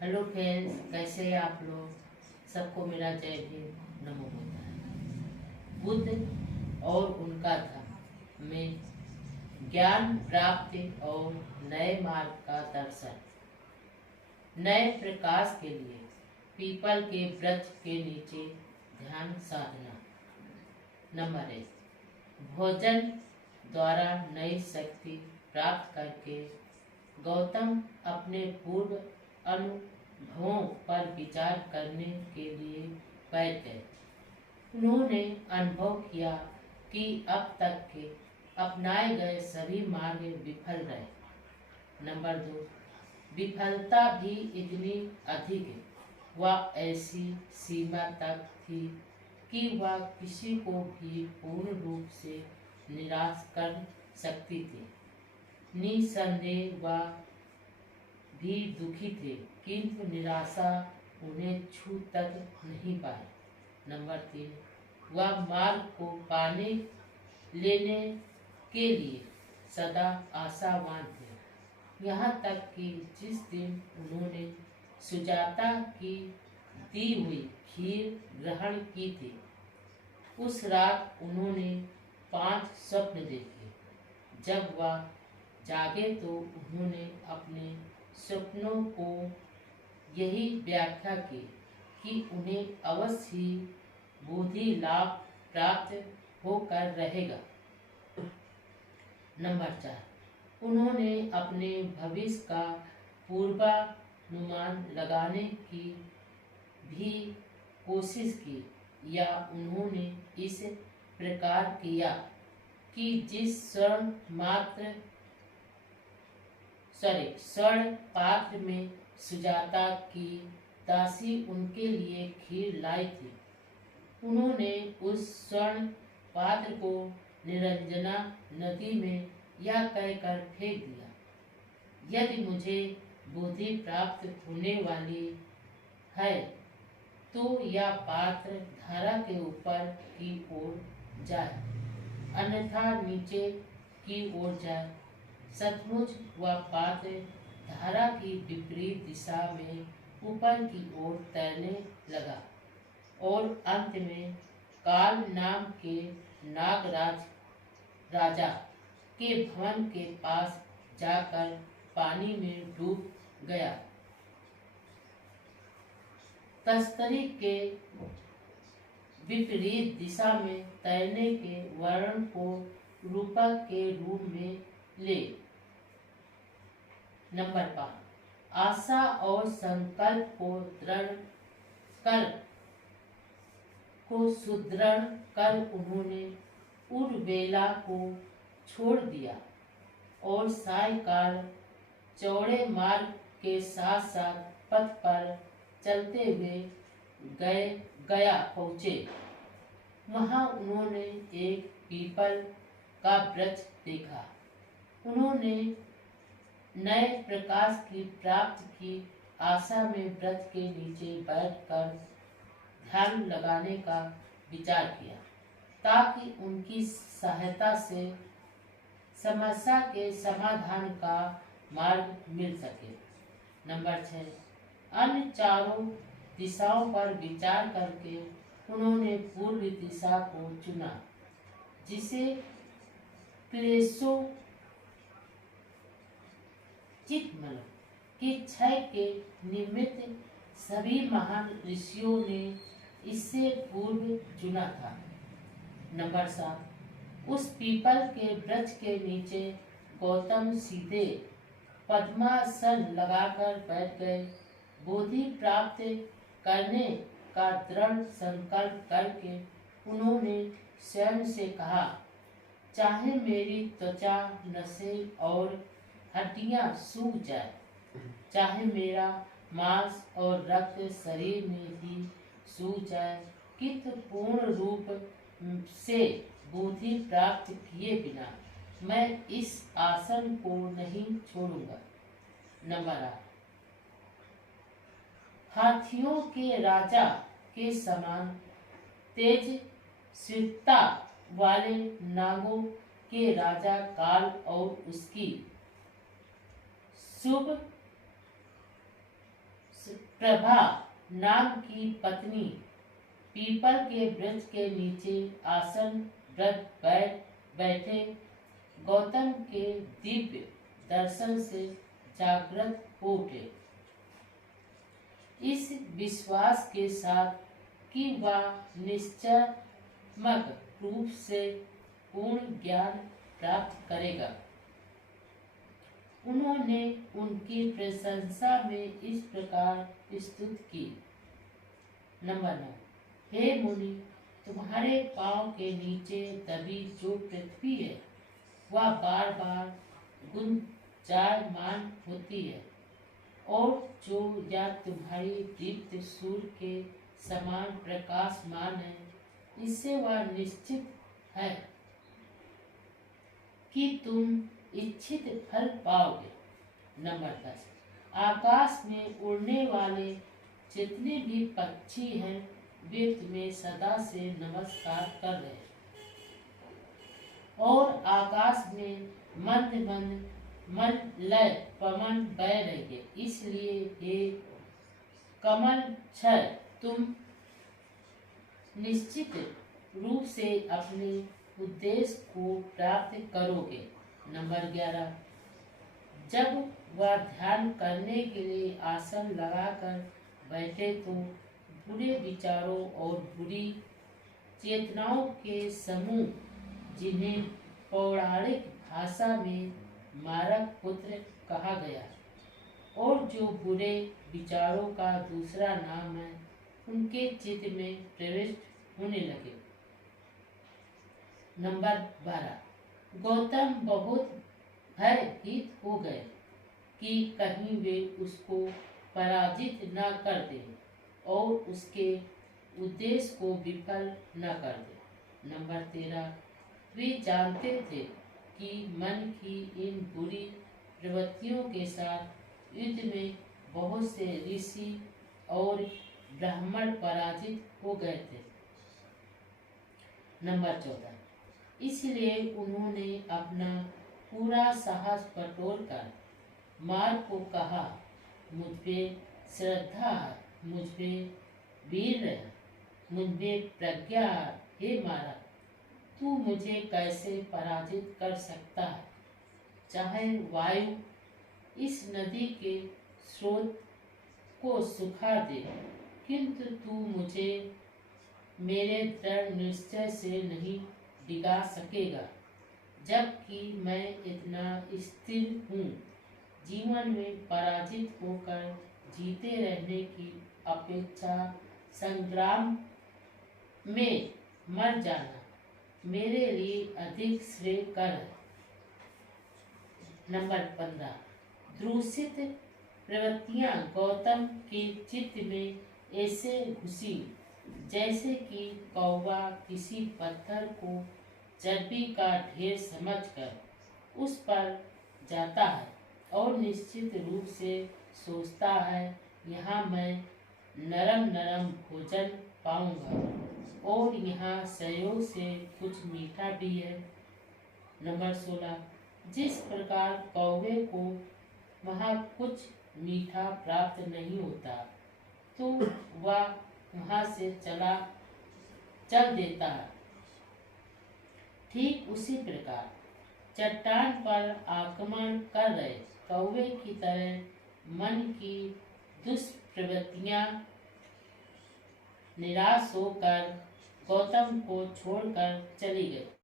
Hello friends, कैसे हैं आप लोग। सबको मेरा जय भीम, नमो बुद्धाय। बुद्ध और उनका धर्म में ज्ञान प्राप्ति और नए मार्ग का दर्शन। नए प्रकाश के लिए पीपल के वृक्ष के नीचे ध्यान साधना। नंबर 1, भोजन द्वारा नई शक्ति प्राप्त करके गौतम अपने पूर्व अनुभवों पर विचार करने के लिए बैठ गए। उन्होंने अनुभव किया कि अब तक के अपनाए गए सभी मार्ग विफल रहे। नंबर 2, विफलता भी इतनी अधिक है, वह ऐसी सीमा तक थी कि वह किसी को भी पूर्ण रूप से निराश कर सकती थी। निसंदेह वह भी दुखी थे, किंतु निराशा उन्हें छू तक नहीं पाई। नंबर 3, वह मार्ग को पाने लेने के लिए सदा आशावान थे। यहाँ तक कि जिस दिन उन्होंने सुजाता की दी हुई खीर ग्रहण की थी, उस रात उन्होंने 5 स्वप्न देखे। जब वह जागे तो उन्होंने अपने स्वप्नों को यही व्याख्या की कि उन्हें अवश्य ही बुद्धि लाभ प्राप्त होकर रहेगा। नंबर 4, उन्होंने अपने भविष्य का पूर्वानुमान लगाने की भी कोशिश की, या उन्होंने इस प्रकार किया कि जिस स्वर्ण पात्र में सुजाता की दासी उनके लिए खीर लाई थी, उन्होंने उस स्वर्ण पात्र को निरंजना नदी में यह कहकर फेंक दिया, यदि मुझे बुद्धि प्राप्त होने वाली है तो यह पात्र धारा के ऊपर की ओर जाए, अन्यथा नीचे की ओर जाए। सचमुच वह पात्र धारा की विपरीत दिशा में ऊपर की ओर तैरने लगा और अंत में काल नाम के नागराज राजा के भवन के पास जाकर पानी में डूब गया। तस्तरी के विपरीत दिशा में तैरने के वर्णन को रूपक के रूप में ले। नंबर 5, आशा और संकल्प को सुदृढ़ कर उन्होंने उर्वेला को छोड़ दिया और सायकाल चौड़े मार्ग के साथ साथ पथ पर चलते हुए गया पहुँचे। वहाँ उन्होंने एक पीपल का वृक्ष देखा। उन्होंने नए प्रकाश की प्राप्ति की आशा में वृक्ष के नीचे बैठकर ध्यान लगाने का विचार किया, ताकि उनकी सहायता से समस्या के समाधान का मार्ग मिल सके। नंबर 6, अन्य चारों दिशाओं पर विचार करके उन्होंने पूर्व दिशा को चुना, जिसे क्लेशों चित्तमल के क्षय के निमित्त सभी महान ऋषियों ने इससे पूर्व चुना था। नंबर 7, उस पीपल के वृक्ष के नीचे गौतम सीधे पद्मासन लगाकर बैठ गए। बोधि प्राप्त करने का दृढ़ संकल्प करके उन्होंने स्वयं से कहा, चाहे मेरी त्वचा नसें और हड्डियां सूख जाए, चाहे मेरा मांस और रक्त शरीर में ही सूख जाए, किंतु पूर्ण रूप से बुद्धि प्राप्त किए बिना मैं इस आसन को नहीं छोड़ूंगा। नंबर 8, हाथियों के राजा के समान तेजस्विता वाले नागों के राजा काल और उसकी प्रभा नाम की पत्नी पीपल के वृक्ष के नीचे आसन व्रत बैठे गौतम के दिव्य दर्शन से जागृत हो उठे, इस विश्वास के साथ कि वह निश्चयमक रूप से पूर्ण ज्ञान प्राप्त करेगा। उन्होंने उनकी प्रशंसा में इस प्रकार स्तुति की। नंबर 9, हे मुनि, तुम्हारे पांव के नीचे दबी जो पृथ्वी है वह बार बार गुंजायमान होती है, और जो या तुम्हारी दीप्त सूर्य के समान प्रकाशमान है, इससे वह निश्चित है कि तुम इच्छित फल पाओगे। नंबर 10, आकाश में उड़ने वाले जितने भी पक्षी हैं वे तुम्हें सदा से नमस्कार कर रहे हैं, और आकाश में मंद मंद लय पवन बह रही है। इसलिए हे कमल छय, तुम निश्चित रूप से अपने उद्देश्य को प्राप्त करोगे। नंबर 11, जब वह ध्यान करने के लिए आसन लगाकर बैठे तो बुरे विचारों और बुरी चेतनाओं के समूह, जिन्हें पौराणिक भाषा में मारक पुत्र कहा गया और जो बुरे विचारों का दूसरा नाम है, उनके चित्त में प्रविष्ट होने लगे। नंबर 12, गौतम बहुत भयभीत हो गए कि कहीं वे उसको पराजित न कर दें और उसके उद्देश्य को विफल न कर दें। नंबर 13, वे जानते थे कि मन की इन बुरी प्रवृत्तियों के साथ युद्ध में बहुत से ऋषि और ब्राह्मण पराजित हो गए थे। नंबर 14, इसलिए उन्होंने अपना पूरा साहस बटोरकर मार्ग को कहा, मुझ पे श्रद्धा है, मुझ पे वीर है, मुझ में प्रज्ञा है। हे महाराज, तू मुझे कैसे पराजित कर सकता है? चाहे वायु इस नदी के स्रोत को सुखा दे, किंतु तू मुझे मेरे दृढ़ निश्चय से नहीं डिगा सकेगा, जबकि मैं इतना स्थिर हूँ। जीवन में पराजित होकर जीते रहने की अपेक्षा संग्राम में मर जाना मेरे लिए अधिक श्रेयकर है। नंबर 15, दूषित प्रवृत्तियां गौतम के चित्त में ऐसे घुसी जैसे कि कौवा किसी पत्थर को चर्बी का ढेर समझकर उस पर जाता है और निश्चित रूप से सोचता है, यहाँ मैं नरम नरम भोजन पाऊंगा और यहाँ सहयोग से कुछ मीठा भी है। नंबर 16, जिस प्रकार कौवे को वहाँ कुछ मीठा प्राप्त नहीं होता तो वह वहाँ से चल देता है, ठीक उसी प्रकार चट्टान पर आक्रमण कर रहे कौवे की तरह मन की दुष्प्रवृत्तियां निराश होकर गौतम को छोड़कर चली गई।